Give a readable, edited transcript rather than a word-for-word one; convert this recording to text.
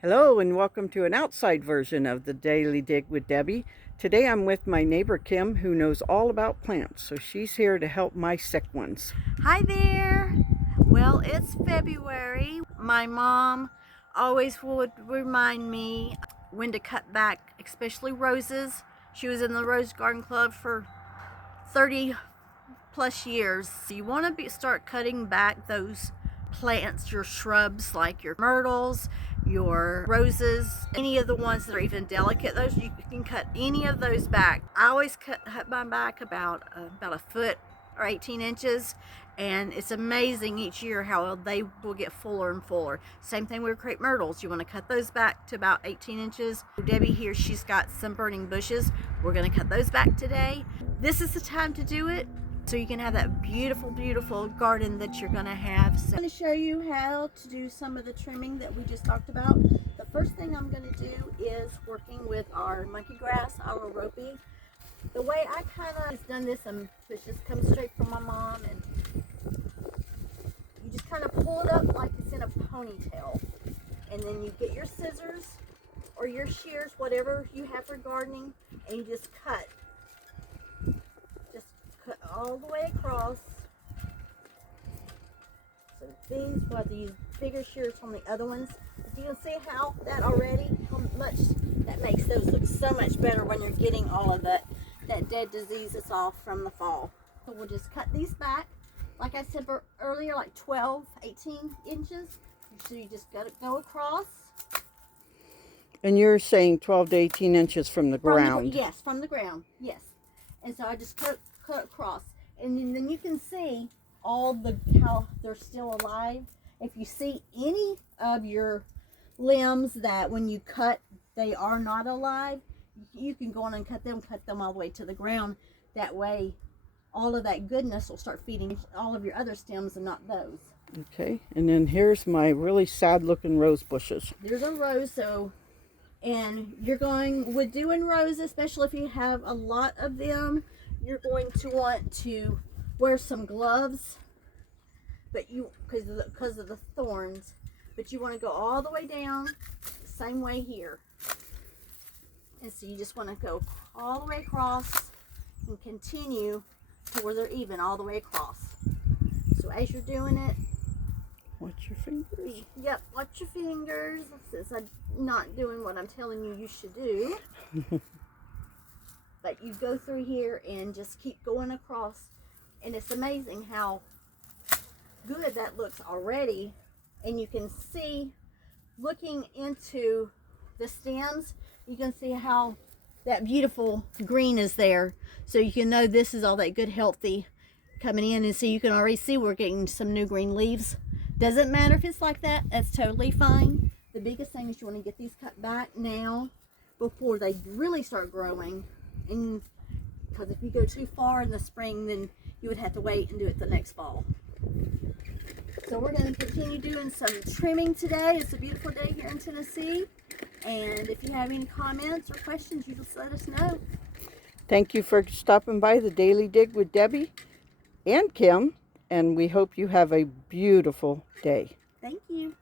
Hello and welcome to an outside version of the Daily Dig with Debbie. Today I'm with my neighbor Kim, who knows all about plants, so she's here to help my sick ones. Hi there. Well, it's February. My mom always would remind me when to cut back, especially roses. She was in the Rose Garden Club for 30 plus years. So you want to start cutting back those plants, your shrubs like your myrtles, your roses, any of the ones that are even delicate. Those you can cut any of those back. I always cut my back about a foot or 18 inches, and it's amazing each year how they will get fuller and fuller. Same thing with crepe myrtles. You want to cut those back to about 18 inches. Debbie here, she's got some burning bushes. We're going to cut those back today. This is the time to do it, so you can have that beautiful, beautiful garden that you're going to have. So I'm going to show you how to do some of the trimming that we just talked about. The first thing I'm going to do is working with our monkey grass, our ropey. The way I kind of have done this, this just comes straight from my mom, and you just kind of pull it up like it's in a ponytail, and then you get your scissors or your shears, whatever you have for gardening, and you just cut all the way across. So these bigger shears from the other ones. If you can see how much that makes those look so much better when you're getting all of that dead diseases off from the fall. So we'll just cut these back, like I said earlier, like 12, 18 inches. So you just got to go across. And you're saying 12 to 18 inches from the ground? Yes, from the ground, yes. And so I just cut across, and then you can see how they're still alive. If you see any of your limbs that when you cut they are not alive, you can go on and cut them all the way to the ground. That way all of that goodness will start feeding all of your other stems and not those. Okay, and then here's my really sad looking rose bushes. There's a rose, and you're going with doing roses, especially if you have a lot of them, you're going to want to wear some gloves, but because of the thorns. But you want to go all the way down, same way here. And so you just want to go all the way across and continue to where they're even all the way across. So as you're doing it, watch your fingers. Yep, watch your fingers. Since I'm not doing what I'm telling you should do. But you go through here and just keep going across, and it's amazing how good that looks already. And you can see, looking into the stems, you can see how that beautiful green is there. So you can know this is all that good healthy coming in, and so you can already see we're getting some new green leaves. Doesn't matter if it's like that, that's totally fine. The biggest thing is you want to get these cut back now before they really start growing. And because if you go too far in the spring, then you would have to wait and do it the next fall. So we're going to continue doing some trimming today. It's a beautiful day here in Tennessee, and if you have any comments or questions, you just let us know. Thank you for stopping by the Daily Dig with Debbie and Kim, and we hope you have a beautiful day. Thank you.